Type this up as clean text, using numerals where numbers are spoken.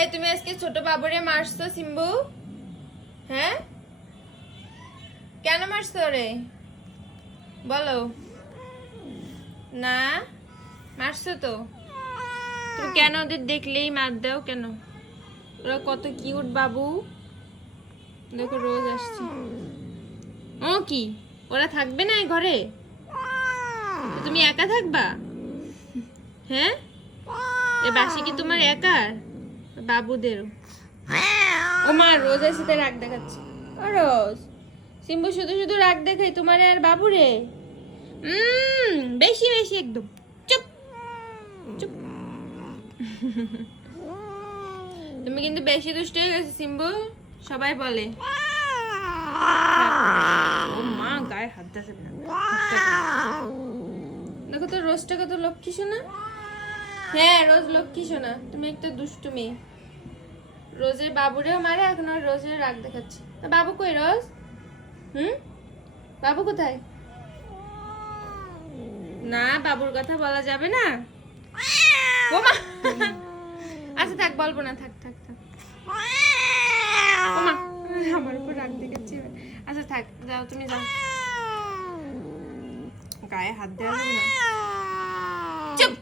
এই তুমি আজকে ছোট বাবুরে মারছো সিম্বু? হ্যাঁ, কেন মারছো রে বলো না? মারছো তো তুমি, কেন ওদের দেখলেই মার দাও কেন? ওরা কত কিউট বাবু, দেখো রোজ আসছে। ও কি ওরা থাকবে না এই ঘরে? তুমি একা থাকবা? হ্যাঁ, এ বাসি কি তোমার একার? বাবুদেরও? ও মা, রোজ এসে তো রাগ দেখাচ্ছে। ও রোজ, সিম্বু শুধু শুধু রাগ দেখাই তোমার আর বাবুরে। বেশি বেশি একদম। চুপ চুপ। তুমি কিন্তু বেশি দুষ্ট হয়ে গেছো সিম্বু, সবাই বলে। ও মা, গায়ে হাত দিতে না। দেখো তো রোজটা কত লক্ষ্মী শোনা। হ্যাঁ, রোজ লক্ষ্মী শোনা, তুমি একটা দুষ্টু মেয়ে। রোজের বাবুরেও মারে, এখন আর রোজের রাগ দেখাচ্ছে। বাবু কই রোজ? বাবু কোথায়? না, বাবুর কথা বলা যাবে না। ও মা, আচ্ছা থাক, বলবো না, থাক থাক থাক। ও মা, আমার উপর রাগ দেখাচ্ছে। আচ্ছা থাক, যাও তুমি যাও, গায়ে হাত দেওয়া যাবে না। চুপ।